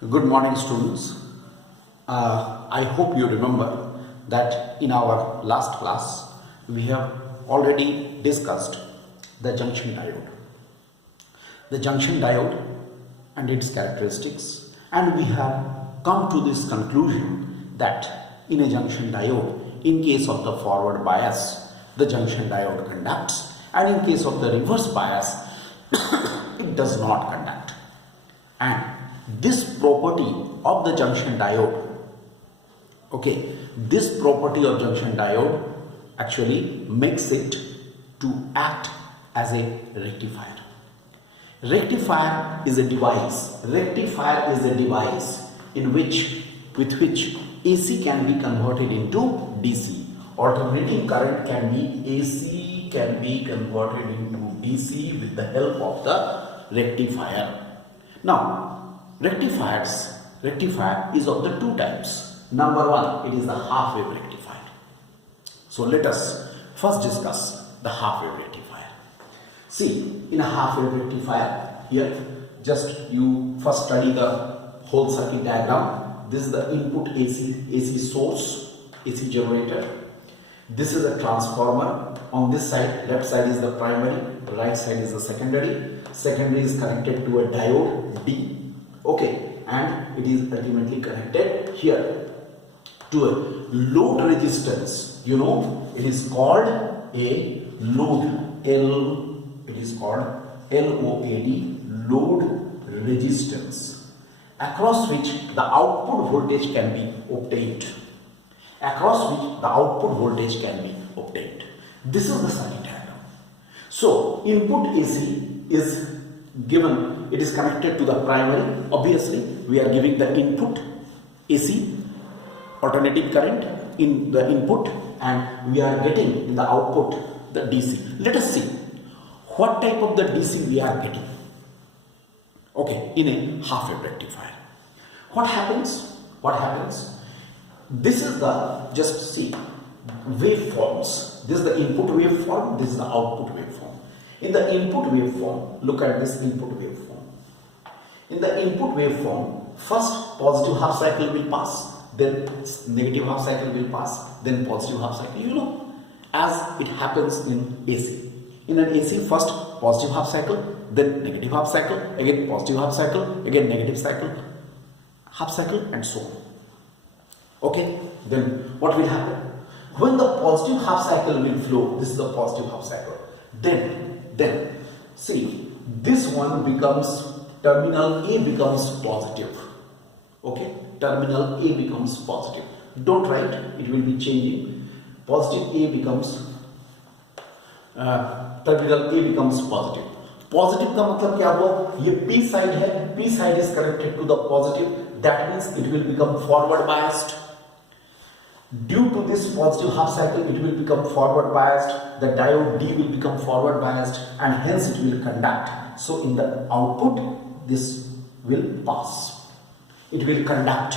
Good morning, students. I hope you remember that in our last class we have already discussed the junction diode. The junction diode and its characteristics, and we have come to this conclusion that in a junction diode, in case of the forward bias, the junction diode conducts, and in case of the reverse bias, it does not conduct. And this property of the junction diode, this property of junction diode actually makes it to act as a rectifier. Rectifier is a device. Rectifier is a device with which AC can be converted into DC. Alternating current can be AC can be converted into DC with the help of the rectifier. Now, rectifier is of the two types. Number one, it is the half wave rectifier. So let us first discuss the half wave rectifier. See, in a half wave rectifier, here just you first study the whole circuit diagram. This is the input AC source, AC generator. This is a transformer. On this side, left side is the primary, right side is the secondary. Secondary is connected to a diode D. And it is ultimately connected here to a load resistance. It is called a load. It is called LOAD, load resistance, across which the output voltage can be obtained. This is the circuit diagram. So input AC is given, it is connected to the primary. Obviously we are giving the input AC alternating current in the input, and we are getting in the output the DC. Let us see what type of the DC we are getting in a half wave rectifier. What happens? This is the, just see, waveforms. This is the input waveform, this is the output waveform. In the input waveform, look at this input waveform. In the input waveform, first positive half cycle will pass, then negative half cycle will pass, then positive half cycle. As it happens in AC. In an AC, first positive half cycle, then negative half cycle, again positive half cycle, again negative cycle, half cycle, and so on. Then what will happen? When the positive half cycle will flow, this is the positive half cycle, then see, this one becomes, terminal A becomes positive. Terminal A becomes positive. Don't write, it will be changing. Positive A becomes, terminal A becomes positive. Positive का मतलब क्या हुआ? ये P side है, P side is connected to the positive, that means it will become forward biased. Due to this positive half cycle, it will become forward biased. The diode D will become forward biased, and hence it will conduct. So in the output, this will pass. It will conduct.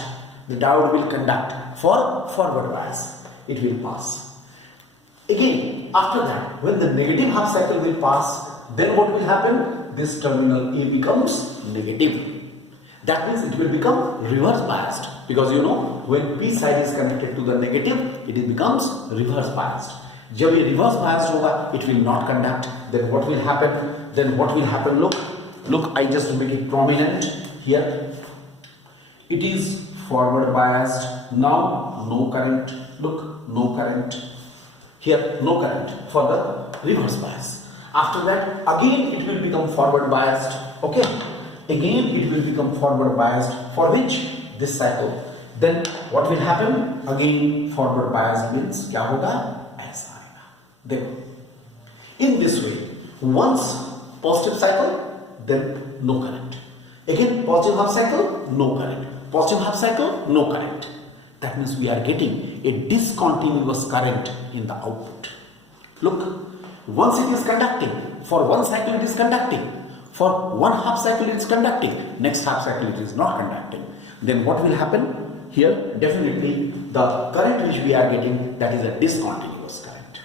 The diode will conduct for forward bias. It will pass. Again, after that, when the negative half cycle will pass, then what will happen? This terminal A becomes negative. That means it will become reverse biased, because when P side is connected to the negative, it becomes reverse biased. जब ये reverse biased होगा, it will not conduct. Then what will happen? Look, I just make it prominent here. It is forward biased. Now no current. Look, no current. Here no current for the reverse bias. After that, again it will become forward biased. Again it will become forward biased, for which this cycle. Then what will happen? Again forward biased means क्या होगा? ऐसा आएगा. Then in this way, once positive cycle, then no current. Again positive half cycle, no current. Positive half cycle, no current. That means we are getting a discontinuous current in the output. Look, once it is conducting, for one cycle it is conducting. For one half cycle it is conducting, next half cycle it is not conducting. Then what will happen? Here definitely the current which we are getting, that is a discontinuous current.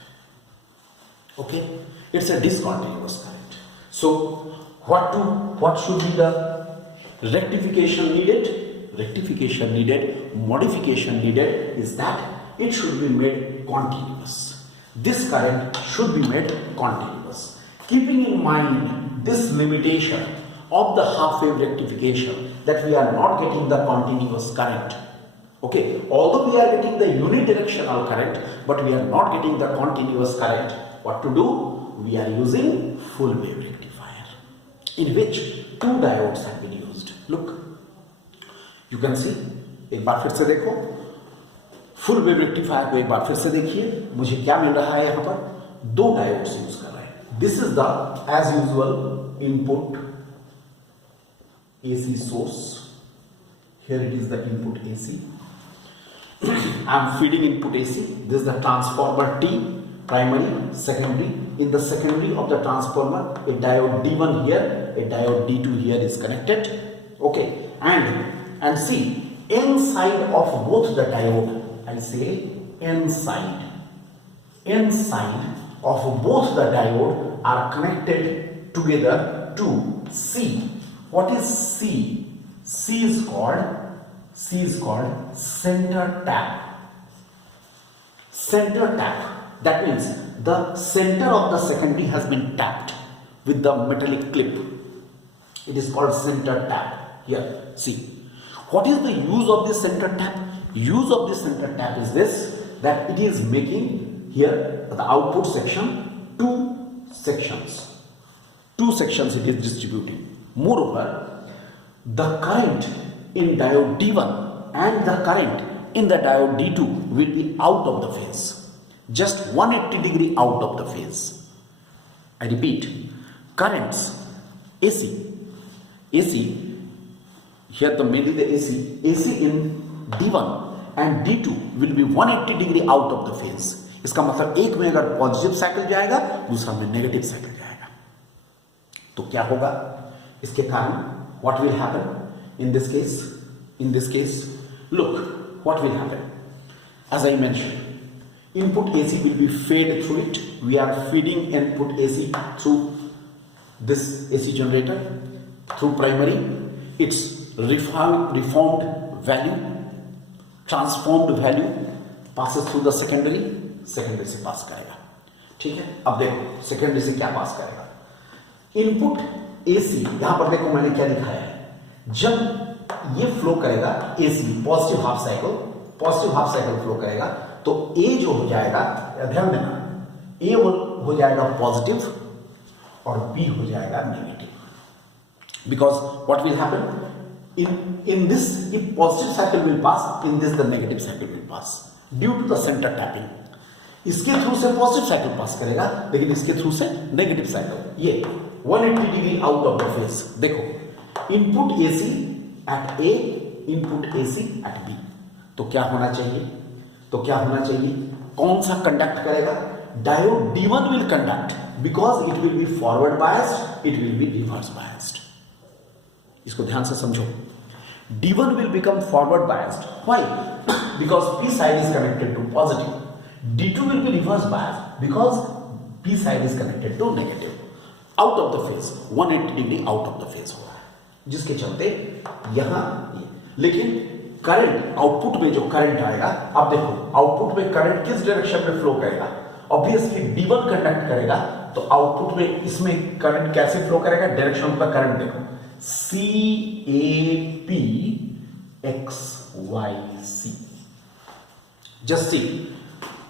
It's a discontinuous current. So what should be the rectification needed, modification needed is that it should be made continuous. This current should be made continuous. Keeping in mind this limitation of the half wave rectification, that we are not getting the continuous current. Okay, although we are getting the unidirectional current, but we are not getting the continuous current. What to do? We are using full wave rectifier, in which two diodes have been used. Look, you can see. एक बार फिर से देखो, full wave rectifier को एक बार फिर से देखिए, मुझे क्या मिल रहा है यहाँ पर? दो डायोड्स यूज कर रहे हैं. This is the as usual input AC source. Here it is the input AC. I am feeding input AC. This is the transformer T, primary, secondary. In the secondary of the transformer, a diode D1 here, a diode D2 here is connected. Okay, and see, N side of both the diode, I say N side of both the diode are connected together to C. What is C? C is called center tap. Center tap. That means the center of the secondary has been tapped with the metallic clip. It is called center tap. Here, see. What is the use of this center tap? Use of this center tap is this, that it is making here the output section two sections. Two sections it is distributing. Moreover, the current in diode D1 and the current in the diode D2 will be out of the phase, just 180 degree out of the phase. I repeat, currents AC, here the mainly the AC in D1 and D2 will be 180 degree out of the phase. इसका मतलब एक में अगर positive cycle जाएगा, दूसरा में negative cycle जाएगा. तो क्या होगा इसके कारण? What will happen in this case? In this case, look, what will happen? As I mentioned, input AC will be fed through it. We are feeding input AC through this AC generator, through primary. Its reformed value, transformed value passes through the secondary से पास करेगा. ठीक है, अब देखो secondary से क्या पास करेगा. Input AC, यहां पर देखो मैंने क्या दिखाया है. जब ये फ्लो करेगा AC positive half cycle flow करेगा, तो A जो हो जाएगा, ध्यान देना, A हो जाएगा पॉजिटिव और B हो जाएगा negative. Because what will happen in this, if positive cycle will pass, in this the negative cycle will pass due to the center tapping. इसके थ्रू से पॉजिटिव साइकिल पास करेगा, लेकिन इसके थ्रू से negative cycle. ये 180 degree out of the phase. देखो, input AC at A, input AC at B. तो क्या होना चाहिए? कौन सा कंडक्ट करेगा? Diode D1 will conduct, because it will be forward biased, it will be reverse biased. इसको ध्यान से समझो. D1 will become forward biased. Why? Because P side is connected to positive. D2 will be reverse biased because P side is connected to negative. Out of the phase, 180 degree out of the phase हो रहा है, जिसके चलते यहां ये. लेकिन current output में जो करंट आएगा, अब देखो आउटपुट में करंट किस डायरेक्शन में फ्लो करेगा. ऑब्वियसली D1 कंडक्ट करेगा, तो आउटपुट में इसमें करंट कैसे फ्लो करेगा? डायरेक्शन ऑफ द करंट देखो, CAP XYC. Just see,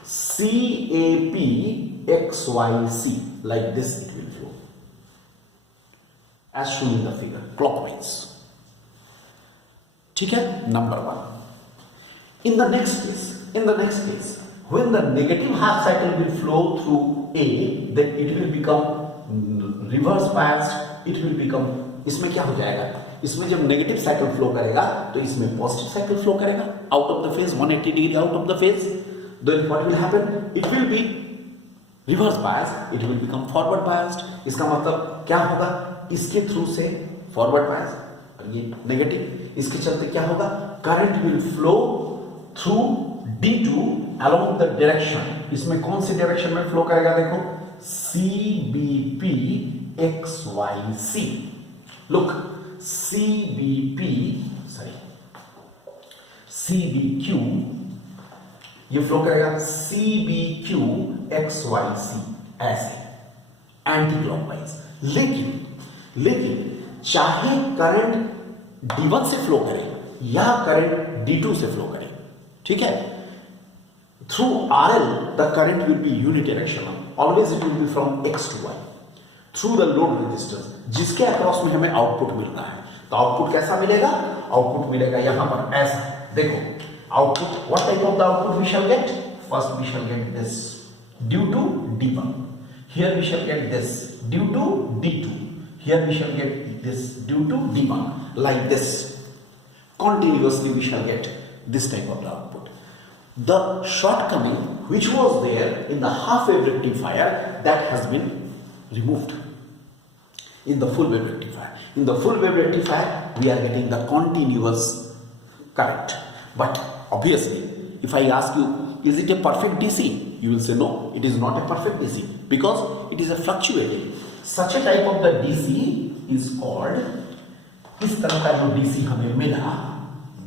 CAP XYC, like this it will flow, as shown in the figure, clockwise. ठीक है, number 1. In the next case, when the negative half cycle will flow through A, then it will become reverse biased. It will become, इसमें क्या हो जाएगा? इसमें जब negative cycle flow करेगा, तो इसमें पॉजिटिव साइकिल फ्लो करेगा out of the phase, 180 degree out of the phase. Then what will happen? It will be reverse biased, it will become forward biased. इसका मतलब क्या होगा? इसके थ्रू से फॉरवर्ड बायस और ये नेगेटिव, इसके चलते क्या होगा? Current will flow through D2 along the direction. इसमें कौन सी डायरेक्शन में फ्लो करेगा? देखो, CBP XYC. Look, CBQ, ये फ्लो करेगा CBQ XYZ ऐसे एंटी क्लॉकवाइज। लेकिन चाहे करंट D1 से फ्लो करे या करंट D2 से फ्लो करे, ठीक है, through RL the current will be unidirectional, always it will B from X to Y through the load resistance, जिसके अक्रॉस में हमें आउटपुट मिल रहा है। तो आउटपुट कैसा मिलेगा? आउटपुट मिलेगा यहां पर ऐसा, देखो output, what type of the output we shall get? First we shall get this due to D1, here we shall get this due to D2, here we shall get this due to D1, like this continuously we shall get this type of the output. The shortcoming which was there in the half wave rectifier, that has been removed in the full wave rectifier. In the full wave rectifier we are getting the continuous current, but obviously if I ask you, is it a perfect DC? You will say no, it is not a perfect DC because it is a fluctuating. Such a type of the DC is called, इस तरह का जो DC हमें मिला,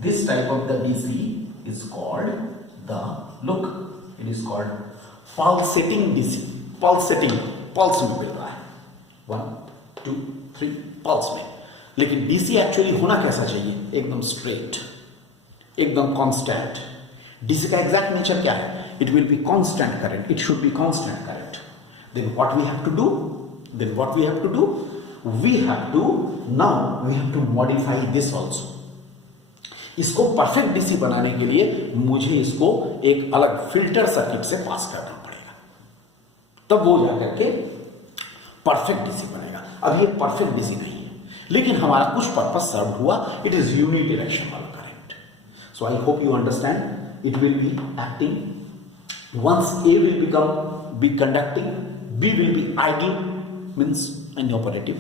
this type of the DC is called the, look, it is called pulsating DC. Pulsating, pulse में मिल रहा है, 1 2 3 pulse में। लेकिन DC एक्चुअली होना कैसा चाहिए? एकदम स्ट्रेट, एकदम कांस्टेंट। DC का एग्जैक्ट नेचर क्या है? It will be constant current. It should be constant current. Then what we have to do? We have to modify this also. इसको परफेक्ट डीसी बनाने के लिए मुझे इसको एक अलग फिल्टर सर्किट से पास करना पड़ेगा, तब वो जाकर के परफेक्ट डीसी बनेगा। अब ये परफेक्ट डीसी नहीं है, लेकिन हमारा कुछ पर्पस सर्व हुआ। It is unidirectional current. So I hope you understand. It will be acting once A will be conducting, B will be idle, means inoperative.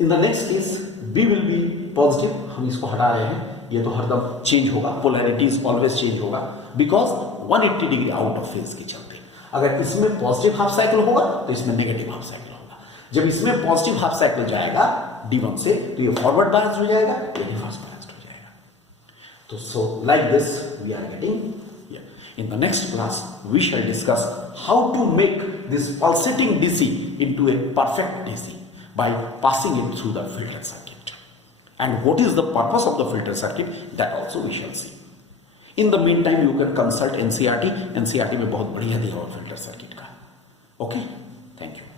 In the next case B will be positive, हम इसको हटा रहे हैं, ये तो हरदम change होगा, polarities always change होगा because 180 degree out of phase के चलते। अगर इसमें पॉजिटिव हाफ साइकिल होगा तो इसमें नेगेटिव हाफ साइकिल होगा। जब इसमें पॉजिटिव हाफ साइकिल जाएगा D1 से तो ये फॉरवर्ड बैलेंस हो जाएगा, ये रिवर्स बैलेंस हो जाएगा। तो so like this we are getting. In the next class, we shall discuss how to make this pulsating DC into a perfect DC by passing it through the filter circuit. And what is the purpose of the filter circuit, that also we shall see. In the meantime, you can consult NCERT. NCERT में बहुत बढ़िया दिया हुआ filter circuit का। Okay, thank you.